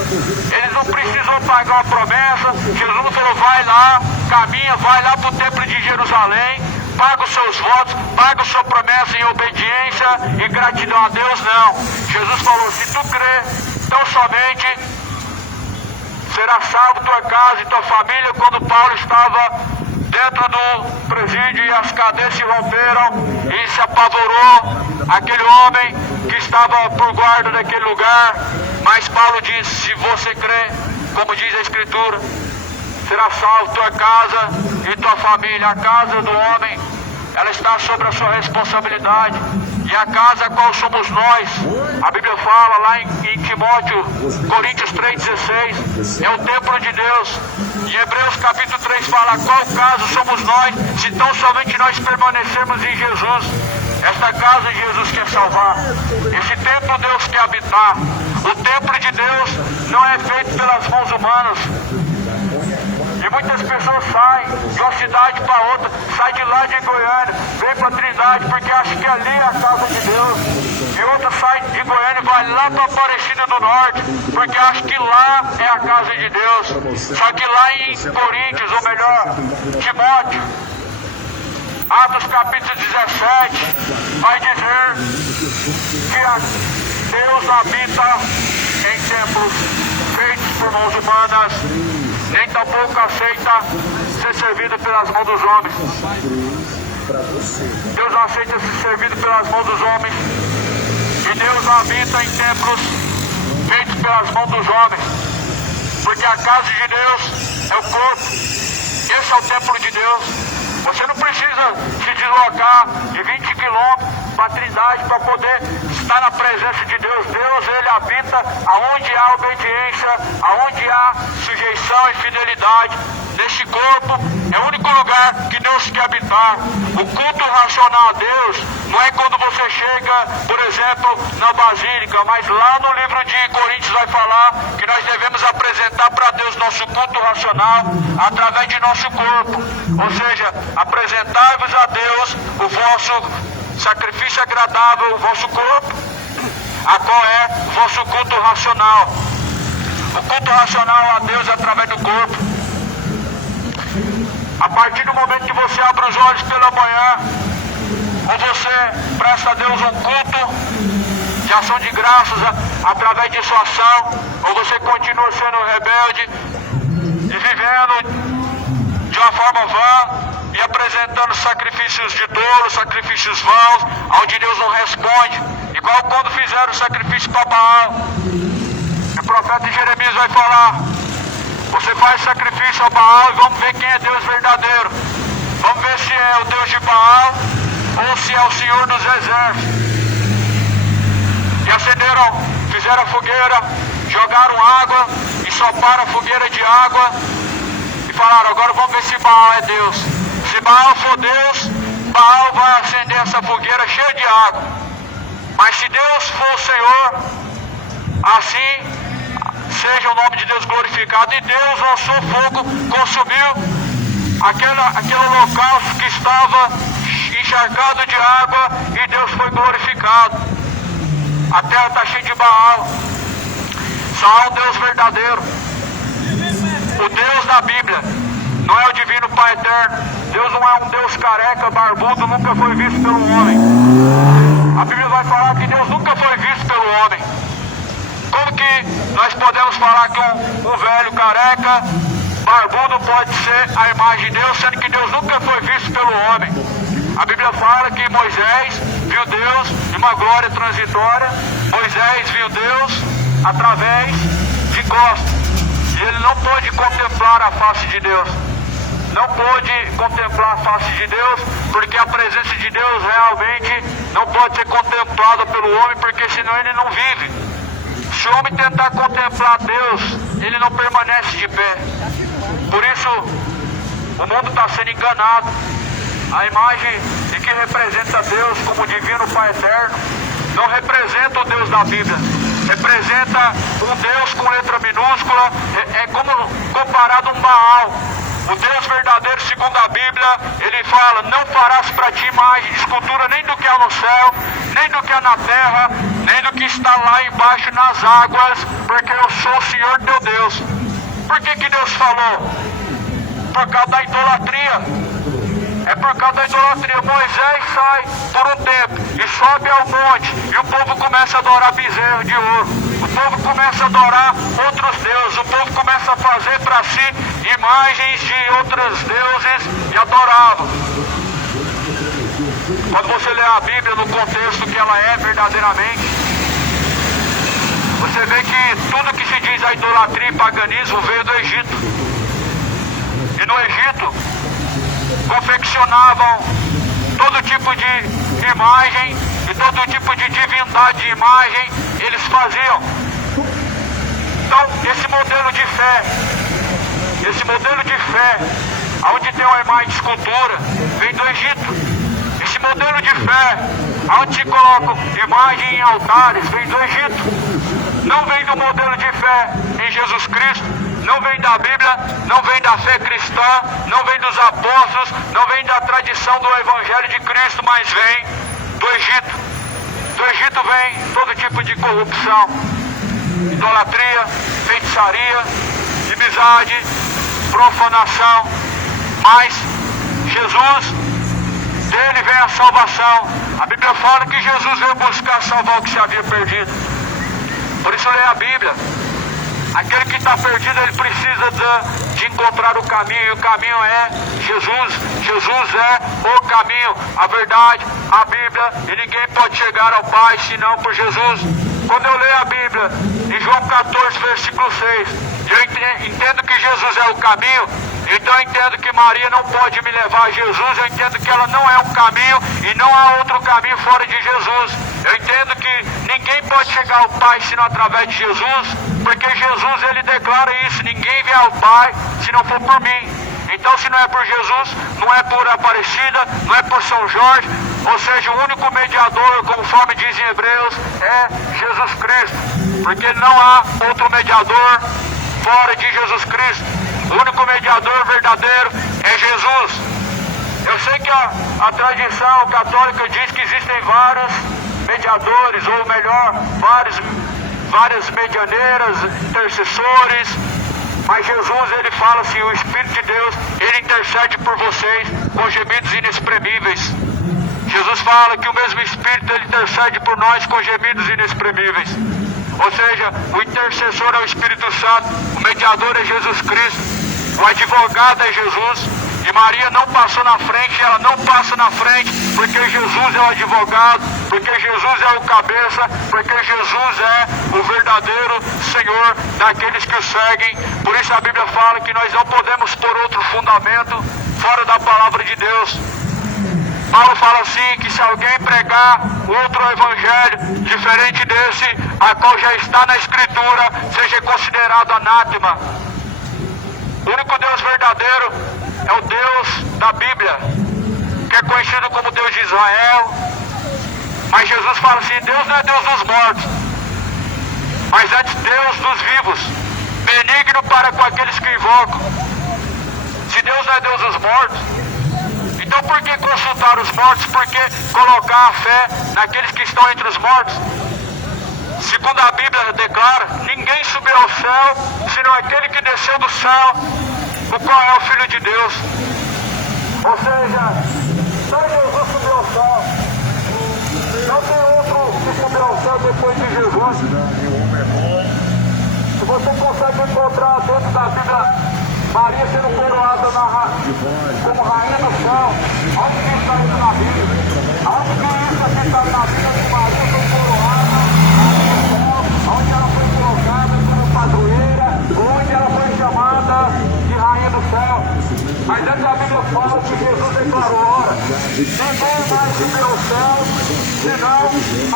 Eles não precisam pagar uma promessa. Jesus falou: vai lá, caminha, vai lá para o templo de Jerusalém, paga os seus votos, paga a sua promessa em obediência e gratidão a Deus. Não, Jesus falou: se tu crer, tão somente será salvo tua casa e tua família. Quando Paulo estava dentro do presídio e as cadeias se romperam e se apavorou aquele homem que estava por guarda daquele lugar. Mas Paulo diz: se você crê, como diz a Escritura, será salvo tua casa e tua família. A casa do homem, ela está sobre a sua responsabilidade. E a casa qual somos nós? A Bíblia fala lá em Timóteo, Coríntios 3,16, é o templo de Deus. Em Hebreus capítulo 3 fala: qual casa somos nós, se tão somente nós permanecermos em Jesus? Esta casa Jesus quer salvar. Esse templo Deus quer habitar. O templo de Deus não é feito pelas mãos humanas. E muitas pessoas saem de uma cidade para outra, saem de lá de Goiânia, vem para Trindade, porque acham que ali é a casa de Deus. E outra sai de Goiânia e vai lá para Aparecida do Norte, porque acham que lá é a casa de Deus. Só que lá em Coríntios, ou melhor, Timóteo, Atos capítulo 17, vai dizer que Deus habita em templos feitos por mãos humanas, nem tampouco aceita ser servido pelas mãos dos homens. Deus não aceita ser servido pelas mãos dos homens. E Deus não habita em templos feitos pelas mãos dos homens. Porque a casa de Deus é o corpo. Esse é o templo de Deus. Você não precisa se deslocar de 20 quilômetros para Trindade para poder estar na presença de Deus. Deus, Ele habita aonde há obediência, aonde há sujeição e fidelidade. Neste corpo é o único lugar que Deus quer habitar. O culto racional a Deus não é quando você chega, por exemplo, na Basílica, mas lá no livro de Coríntios vai falar que nós devemos apresentar para Deus nosso culto racional através de nosso corpo. Ou seja, apresentai-vos a Deus o vosso sacrifício agradável, o vosso corpo, a qual é o vosso culto racional. O culto racional a Deus é através do corpo. A partir do momento que você abre os olhos pela manhã, ou você presta a Deus um culto de ação de graças através de sua ação, ou você continua sendo rebelde e vivendo de uma forma vã e apresentando sacrifícios de dolo, sacrifícios vãos, onde Deus não responde, igual quando fizeram sacrifício para Baal. O profeta Jeremias vai falar: você faz sacrifício a Baal e vamos ver quem é Deus verdadeiro. Vamos ver se é o Deus de Baal ou se é o Senhor dos Exércitos. E acenderam, fizeram fogueira, jogaram água e soparam a fogueira de água e falaram: agora vamos ver se Baal é Deus. Se Baal for Deus, Baal vai acender essa fogueira cheia de água. Mas se Deus for o Senhor, assim seja o nome de Deus glorificado. E Deus lançou fogo, consumiu aquele holocausto que estava encharcado de água, e Deus foi glorificado. A terra está cheia de Baal. Só há um Deus verdadeiro. O Deus da Bíblia não é o divino Pai eterno. Deus não é um Deus careca, barbudo, nunca foi visto pelo homem. A Bíblia vai falar que Deus nunca foi visto pelo homem. Como que nós podemos falar que um velho careca, barbudo, pode ser a imagem de Deus, sendo que Deus nunca foi visto pelo homem? A Bíblia fala que Moisés viu Deus em uma glória transitória. Moisés viu Deus através de costas. E ele não pôde contemplar a face de Deus. Não pôde contemplar a face de Deus, porque a presença de Deus realmente não pode ser contemplada pelo homem, porque senão ele não vive. Se o homem tentar contemplar Deus, ele não permanece de pé. Por isso, o mundo está sendo enganado. A imagem de que representa Deus como divino Pai eterno não representa o Deus da Bíblia. Representa um Deus com letra minúscula. É como comparado a um Baal. O Deus verdadeiro, segundo a Bíblia, ele fala: não farás para ti imagem de escultura, nem do que há no céu, nem do que há na terra, nem do que está lá embaixo nas águas, porque eu sou o Senhor teu Deus. Por que Deus falou? Por causa da idolatria. É por causa da idolatria. Moisés sai por um tempo e sobe ao monte, e o povo começa a adorar bezerro de ouro. O povo começa a adorar outros deuses. O povo começa a fazer para si imagens de outros deuses e adoravam. Quando você lê a Bíblia no contexto que ela é verdadeiramente, você vê que tudo que se diz a idolatria e paganismo veio do Egito. E no Egito confeccionavam todo tipo de imagem e todo tipo de divindade de imagem eles faziam. Então esse modelo de fé, onde tem uma imagem de escultura, vem do Egito. Esse modelo de fé, onde se colocam imagem em altares, vem do Egito. Não vem do modelo de fé em Jesus Cristo, não vem da Bíblia, não vem da fé cristã, não vem dos apóstolos, não vem da tradição do Evangelho de Cristo, mas vem do Egito. Do Egito vem todo tipo de corrupção, idolatria, feitiçaria, inimizade, profanação. Mas Jesus, dele vem a salvação. A Bíblia fala que Jesus veio buscar salvar o que se havia perdido. Por isso leia a Bíblia. Aquele que está perdido, ele precisa de encontrar o caminho, e o caminho é Jesus. Jesus é o caminho, a verdade, a Bíblia, e ninguém pode chegar ao Pai senão por Jesus. Quando eu leio a Bíblia, em João 14, versículo 6, eu entendo que Jesus é o caminho, então eu entendo que Maria não pode me levar a Jesus, eu entendo que ela não é um caminho e não há outro caminho fora de Jesus. Eu entendo que ninguém pode chegar ao Pai senão através de Jesus, porque Jesus, ele declara isso: ninguém vem ao Pai se não for por mim. Então, se não é por Jesus, não é por Aparecida, não é por São Jorge, ou seja, o único mediador, conforme diz em Hebreus, é Jesus Cristo, porque não há outro mediador fora de Jesus Cristo. O único mediador verdadeiro é Jesus. Eu sei que a tradição católica diz que existem vários mediadores, ou melhor, várias medianeiras, intercessores, mas Jesus, ele fala assim: o Espírito de Deus, ele intercede por vocês com gemidos inexprimíveis. Jesus fala que o mesmo Espírito, ele intercede por nós com gemidos inexprimíveis. Ou seja, o intercessor é o Espírito Santo, o mediador é Jesus Cristo, o advogado é Jesus. E Maria não passou na frente, ela não passa na frente, porque Jesus é o advogado, porque Jesus é o cabeça, porque Jesus é o verdadeiro Senhor daqueles que o seguem. Por isso a Bíblia fala que nós não podemos pôr outro fundamento fora da palavra de Deus. Paulo fala assim, que se alguém pregar outro evangelho diferente desse, a qual já está na Escritura, seja considerado anátema. O único Deus verdadeiro é o Deus da Bíblia, que é conhecido como Deus de Israel. Mas Jesus fala assim: Deus não é Deus dos mortos, mas é Deus dos vivos, benigno para com aqueles que invocam. Se Deus não é Deus dos mortos, então por que consultar os mortos? Por que colocar a fé naqueles que estão entre os mortos? Segundo a Bíblia declara, ninguém subiu ao céu, senão aquele que desceu do céu, o qual é o Filho de Deus. Ou seja, só Jesus subiu ao céu. Não tem outro que subiu ao céu depois de Jesus. Se você consegue encontrar dentro da Bíblia Maria sendo coroada como rainha do céu, onde que está isso na Bíblia? Onde que isso aqui está na Bíblia que Maria foi coroada no céu, onde ela foi colocada como padroeira, onde ela foi chamada de rainha do céu? Mas antes a Bíblia fala que Jesus declarou: ora, ninguém mais subiu ao céu, senão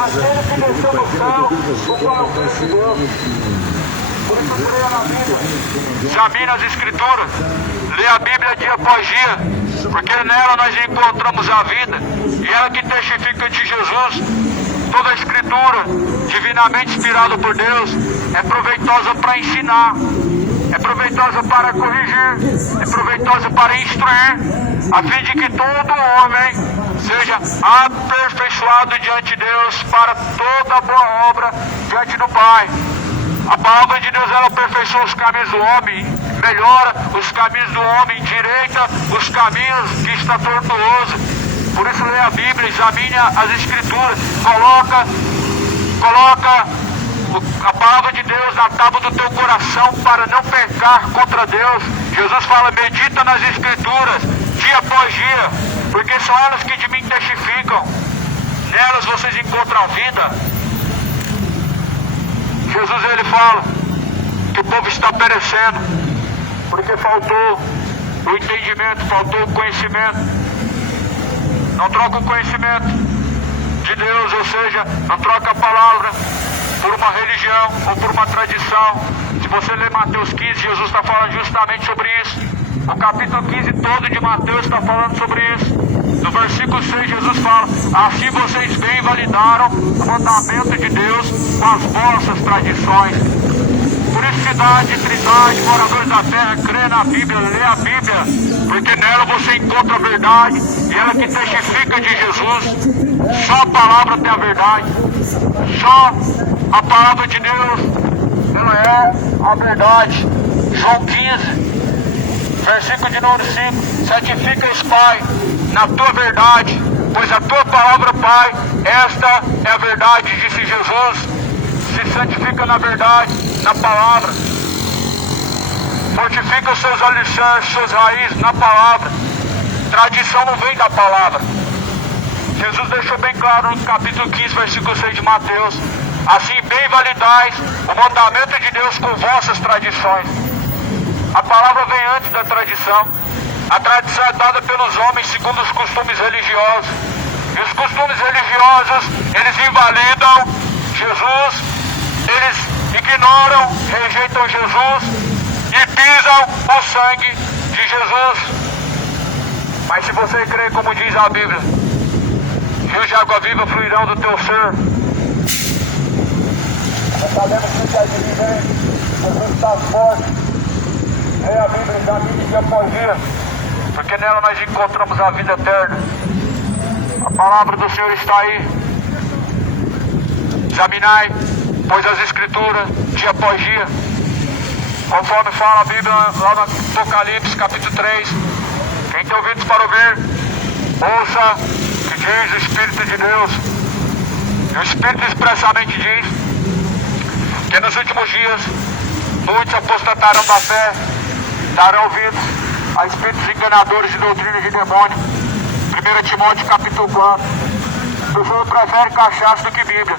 aquele que desceu do céu, o qual é o Filho de Deus. Por isso creia na Bíblia, examine as Escrituras, lê a Bíblia dia após dia, porque nela nós encontramos a vida, e ela que testifica de Jesus. Toda a Escritura, divinamente inspirada por Deus, é proveitosa para ensinar, é proveitosa para corrigir, é proveitosa para instruir, a fim de que todo homem seja aperfeiçoado diante de Deus para toda boa obra diante do Pai. A palavra de Deus, ela aperfeiçoa os caminhos do homem, melhora os caminhos do homem, endireita os caminhos que está tortuoso. Por isso leia a Bíblia, examine as Escrituras, coloca a palavra de Deus na tábua do teu coração para não pecar contra Deus. Jesus fala, medita nas Escrituras, dia após dia, porque são elas que de mim testificam. Nelas vocês encontram a vida. Jesus, ele fala que o povo está perecendo, porque faltou o entendimento, faltou o conhecimento. Não troca o conhecimento de Deus, ou seja, não troca a palavra por uma religião ou por uma tradição. Se você ler Mateus 15, Jesus está falando justamente sobre isso. O capítulo 15 todo de Mateus está falando sobre isso. No versículo 6, Jesus fala, assim vocês bem validaram o mandamento de Deus com as vossas tradições. Puricidade, trindade, moradores da terra, crê na Bíblia, lê a Bíblia, porque nela você encontra a verdade, e ela que testifica de Jesus. Só a palavra tem a verdade, só a palavra de Deus, ela é a verdade. João 15, versículo de número 5, santifica-os, Pai, na tua verdade, pois a tua palavra, Pai, esta é a verdade, disse Jesus. Se santifica na verdade, na palavra. Fortifica os seus alicerces, suas raízes na palavra. Tradição não vem da palavra. Jesus deixou bem claro no capítulo 15, versículo 6 de Mateus. Assim bem validais o mandamento de Deus com vossas tradições. A palavra vem antes da tradição. A tradição é dada pelos homens segundo os costumes religiosos. E os costumes religiosos, eles invalidam Jesus. Eles ignoram, rejeitam Jesus e pisam o sangue de Jesus. Mas se você crê, como diz a Bíblia, rios de água viva fluirão do teu ser. Nós sabemos que o de viver, Jesus está forte. Leia a Bíblia, examine dia após dia, porque nela nós encontramos a vida eterna. A palavra do Senhor está aí. Examinai, pois as Escrituras, dia após dia, conforme fala a Bíblia lá no Apocalipse, capítulo 3, quem tem ouvidos para ouvir, ouça o que diz o Espírito de Deus. E o Espírito expressamente diz que nos últimos dias muitos apostatarão da fé, darão ouvidos a espíritos enganadores de doutrina de demônio. 1 Timóteo capítulo 4. As pessoas preferem cachaça do que Bíblia.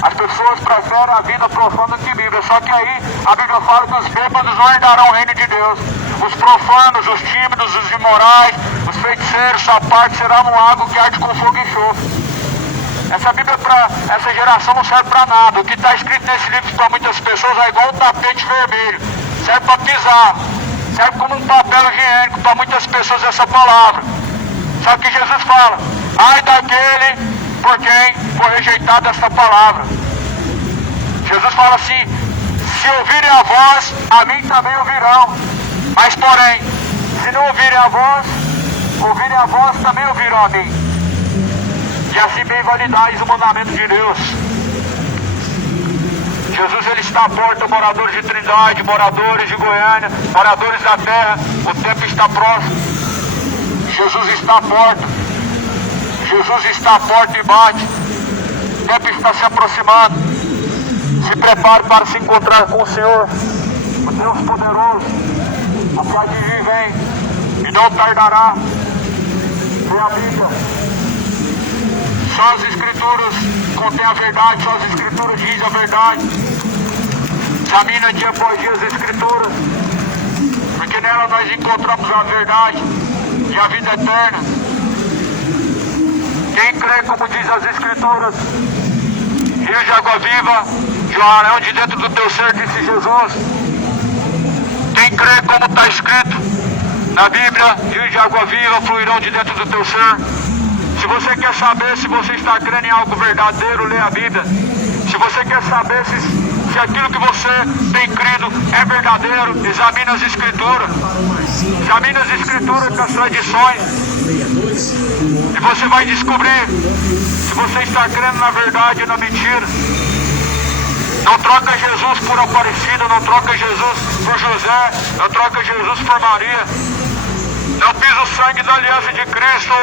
As pessoas preferem a vida profana do que Bíblia. Só que aí a Bíblia fala que os bêbados não herdarão o reino de Deus. Os profanos, os tímidos, os imorais, os feiticeiros, sua parte será no lago que arde com fogo e enxofre. Essa Bíblia essa geração não serve para nada. O que está escrito nesse livro para muitas pessoas é igual um tapete vermelho. Serve para pisar. Serve como um papel higiênico para muitas pessoas essa palavra. Só que Jesus fala, ai daquele por quem for rejeitada esta palavra. Jesus fala assim, se ouvirem a voz, a mim também ouvirão. Mas porém, se não ouvirem a voz também ouvirão a mim. E assim bem validais o mandamento de Deus. Jesus, ele está à porta, moradores de Trindade, moradores de Goiânia, moradores da terra, o tempo está próximo. Jesus está à porta. Jesus está à porta e bate. O tempo está se aproximando. Se prepare para se encontrar com o Senhor, o Deus poderoso. O que há de vir vem e não tardará. Vem a Bíblia. Só as Escrituras contêm a verdade, só as Escrituras dizem a verdade. Examina dia após dia as Escrituras, porque nela nós encontramos a verdade e a vida eterna. Quem crê, como diz as Escrituras, rios de água viva jorrarão de dentro do teu ser, disse Jesus. Quem crê, como está escrito na Bíblia, rios de água viva fluirão de dentro do teu ser. Se você quer saber se você está crendo em algo verdadeiro, lê a Bíblia. Se você quer saber se aquilo que você tem crido é verdadeiro, examine as Escrituras. Examine as Escrituras das tradições. E você vai descobrir se você está crendo na verdade ou na mentira. Não troca Jesus por Aparecida, não troca Jesus por José, não troca Jesus por Maria. Não pisa o sangue da aliança de Cristo,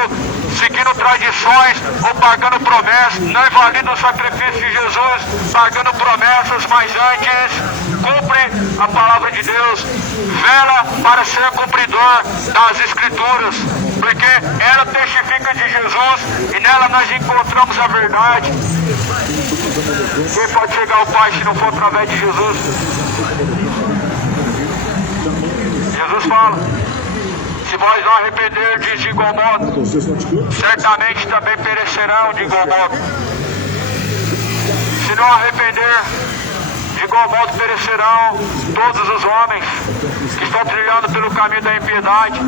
seguindo tradições ou pagando promessas. Não invalida o sacrifício de Jesus, pagando promessas, mas antes cumpre a palavra de Deus. Vela para ser cumpridor das Escrituras, porque ela testifica de Jesus e nela nós encontramos a verdade. Quem pode chegar ao Pai se não for através de Jesus? Jesus fala: se vós não arrependerdes de igual modo, certamente também perecerão de igual modo. Se não arrepender, de igual modo perecerão todos os homens que estão trilhando pelo caminho da impiedade.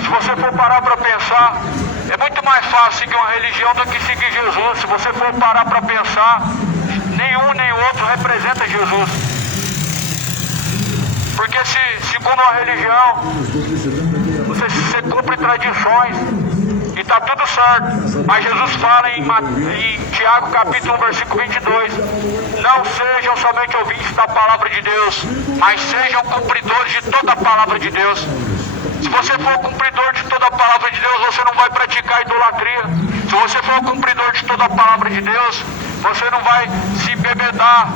Se você for parar para pensar, é muito mais fácil seguir uma religião do que seguir Jesus. Se você for parar para pensar, nenhum nem outro representa Jesus. Porque se, segundo a religião, você cumpre tradições e está tudo certo. Mas Jesus fala em Tiago capítulo 1, versículo 22, não sejam somente ouvintes da palavra de Deus, mas sejam cumpridores de toda a palavra de Deus. Se você for cumpridor de toda a palavra de Deus, você não vai praticar idolatria. Se você for cumpridor de toda a palavra de Deus, você não vai se embebedar.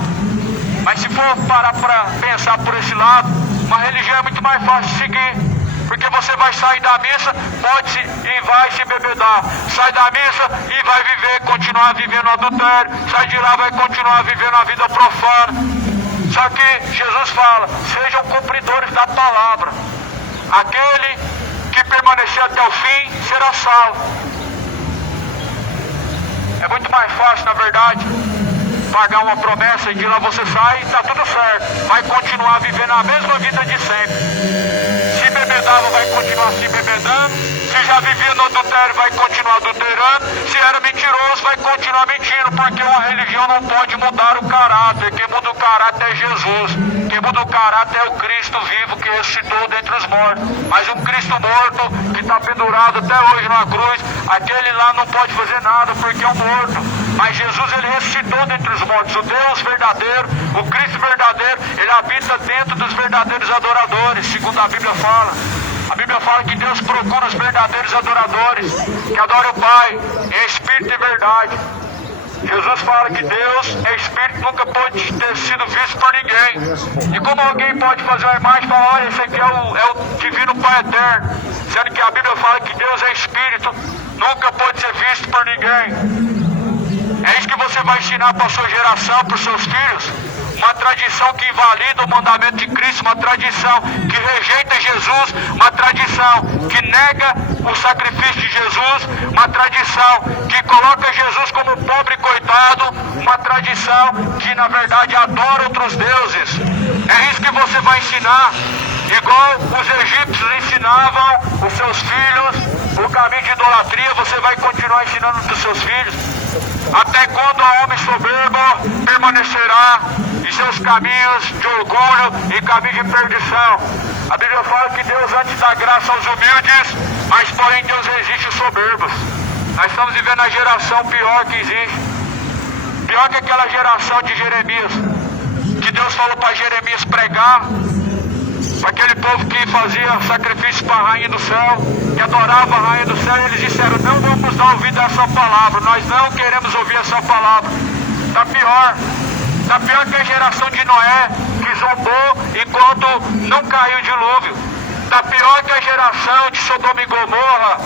Mas se for parar para pensar por esse lado, uma religião é muito mais fácil de seguir. Porque você vai sair da missa, pode e vai se embebedar. Sai da missa e vai viver, continuar vivendo adultério. Sai de lá, vai continuar vivendo a vida profana. Só que Jesus fala, sejam cumpridores da palavra. Aquele que permanecer até o fim será salvo. É muito mais fácil, na verdade, pagar uma promessa e de lá você sai e está tudo certo. Vai continuar vivendo a mesma vida de sempre. Se bebedava, vai continuar se bebedando. Se já vivia no adultério, vai continuar adulterando. Se era mentiroso, vai continuar mentindo. Porque uma religião não pode mudar o caráter. Quem muda o caráter é Jesus. Quem muda o caráter é o Cristo vivo que ressuscitou dentre os mortos. Mas um Cristo morto que está pendurado até hoje na cruz, aquele lá não pode fazer nada porque é um morto. Mas Jesus, ele ressuscitou dentre os mortos. O Deus verdadeiro, o Cristo verdadeiro, ele habita dentro dos verdadeiros adoradores, segundo a Bíblia fala. A Bíblia fala que Deus procura os verdadeiros adoradores, que adoram o Pai em espírito e verdade. Jesus fala que Deus é espírito, nunca pode ter sido visto por ninguém. E como alguém pode fazer uma imagem e falar, olha, esse aqui é o divino Pai eterno, sendo que a Bíblia fala que Deus é espírito, nunca pode ser visto por ninguém. É isso que você vai ensinar para a sua geração, para os seus filhos. Uma tradição que invalida o mandamento de Cristo, uma tradição que rejeita Jesus, uma tradição que nega o sacrifício de Jesus, uma tradição que coloca Jesus como pobre coitado, uma tradição que na verdade adora outros deuses. É isso que você vai ensinar, igual os egípcios ensinavam os seus filhos o caminho de idolatria, você vai continuar ensinando para os seus filhos. Até quando o homem soberbo permanecerá em seus caminhos de orgulho e caminho de perdição? A Bíblia fala que Deus antes dá graça aos humildes, mas porém Deus resiste aos soberbos. Nós estamos vivendo a geração pior que existe. Pior que aquela geração de Jeremias, que Deus falou para Jeremias pregar, para aquele povo que fazia sacrifício para a rainha do céu, que adorava a rainha do céu, e eles disseram, não vamos dar ouvido a essa palavra, nós não queremos ouvir essa palavra. Está pior que a geração de Noé, que zombou enquanto não caiu o dilúvio. Está pior que a geração de Sodoma e Gomorra,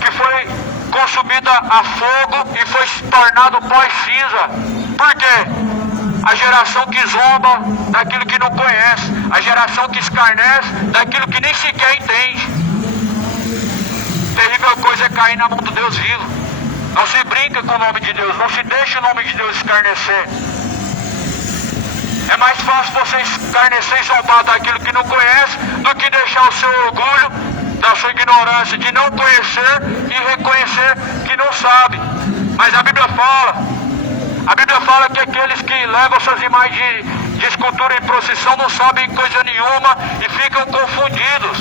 que foi consumida a fogo e foi tornado pó e cinza. Por quê? A geração que zomba daquilo que não conhece, a geração que escarnece daquilo que nem sequer entende. Terrível coisa é cair na mão do Deus vivo. Não se brinca com o nome de Deus, não se deixa o nome de Deus escarnecer. É mais fácil você escarnecer e zombar daquilo que não conhece do que deixar o seu orgulho, da sua ignorância, de não conhecer e reconhecer que não sabe. Mas a Bíblia fala que aqueles que levam essas imagens de escultura em procissão não sabem coisa nenhuma e ficam confundidos.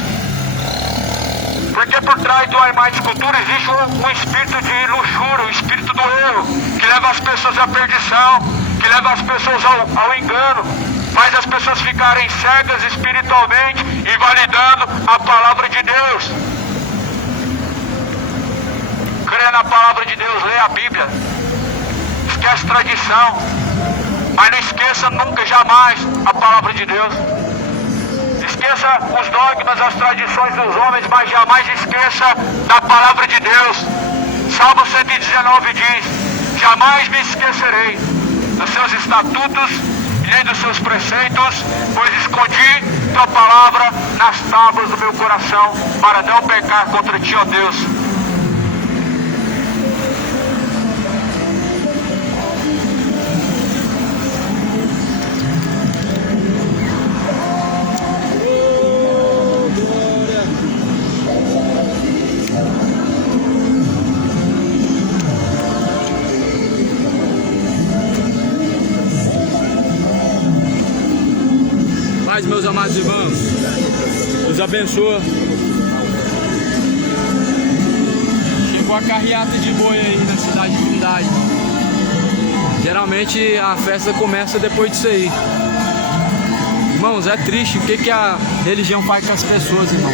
Porque por trás de uma imagem de escultura existe um espírito de luxúria, um espírito do erro, que leva as pessoas à perdição, que leva as pessoas ao engano. faz as pessoas ficarem cegas espiritualmente, invalidando a palavra de Deus. Crê na palavra de Deus, lê a Bíblia. Esquece tradição, mas não esqueça nunca, jamais, a palavra de Deus. Esqueça os dogmas, as tradições dos homens, mas jamais esqueça da palavra de Deus. Salmo 119 diz: jamais me esquecerei dos seus estatutos e nem dos seus preceitos, pois escondi tua palavra nas tábuas do meu coração, para não pecar contra ti, ó Deus. Paz, meus amados irmãos, Deus abençoa. Chegou a carreata de boi aí na cidade de Unidade. Geralmente a festa começa depois disso aí. Irmãos, é triste o que a religião faz com as pessoas, irmão.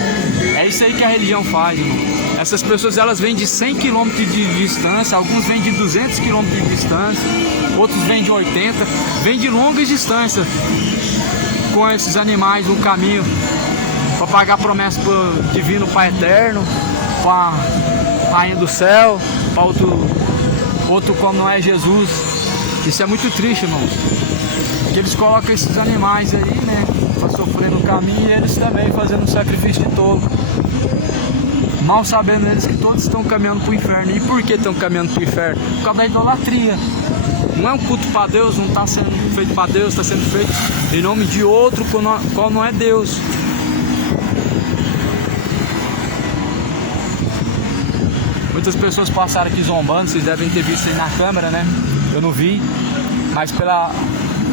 É isso aí que a religião faz, irmão. Essas pessoas, elas vêm de 100 km de distância, alguns vêm de 200 km de distância, outros vêm de 80, vêm de longas distâncias com esses animais no caminho para pagar promessa pro divino Pai Eterno, para a Rainha do Céu, para outro como não é Jesus. Isso é muito triste, irmãos, que eles colocam esses animais aí, né, para sofrer no caminho, e eles também fazendo um sacrifício de tolo, mal sabendo eles que todos estão caminhando para o inferno. E por que estão caminhando para o inferno? Por causa da idolatria. Não é um culto para Deus, não está sendo feito para Deus, está sendo feito em nome de outro qual não é Deus. Muitas pessoas passaram aqui zombando, vocês devem ter visto aí na câmera, né? Eu não vi, mas pela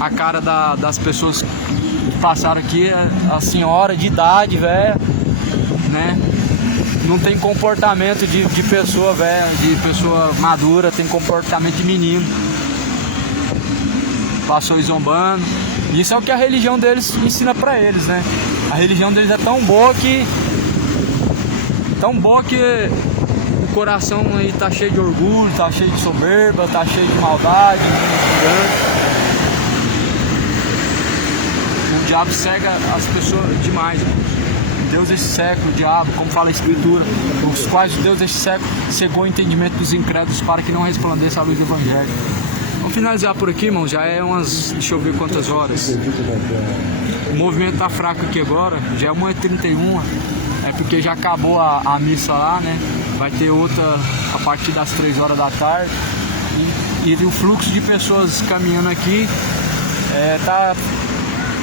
a cara das pessoas que passaram aqui, a senhora de idade, velha, né? Não tem comportamento de pessoa velha, de pessoa madura, tem comportamento de menino. Passou zombando. Isso é o que a religião deles ensina pra eles, né? A religião deles é tão boa que o coração aí tá cheio de orgulho, tá cheio de soberba, tá cheio de maldade, de engano. O diabo cega as pessoas demais, né? Deus desse século, o diabo, como fala a Escritura, os quais o Deus desse século cegou o entendimento dos incrédulos para que não resplandeça a luz do Evangelho. Vamos finalizar por aqui, irmão. Já é umas, deixa eu ver quantas horas. O movimento tá fraco aqui agora, já é 1h31, é porque já acabou a missa lá, né? Vai ter outra a partir das 3 horas da tarde. E o fluxo de pessoas caminhando aqui,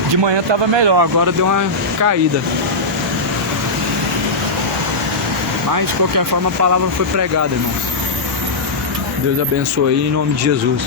de manhã tava melhor, agora deu uma caída. Mas de qualquer forma a palavra foi pregada, irmãos. Deus abençoe aí em nome de Jesus.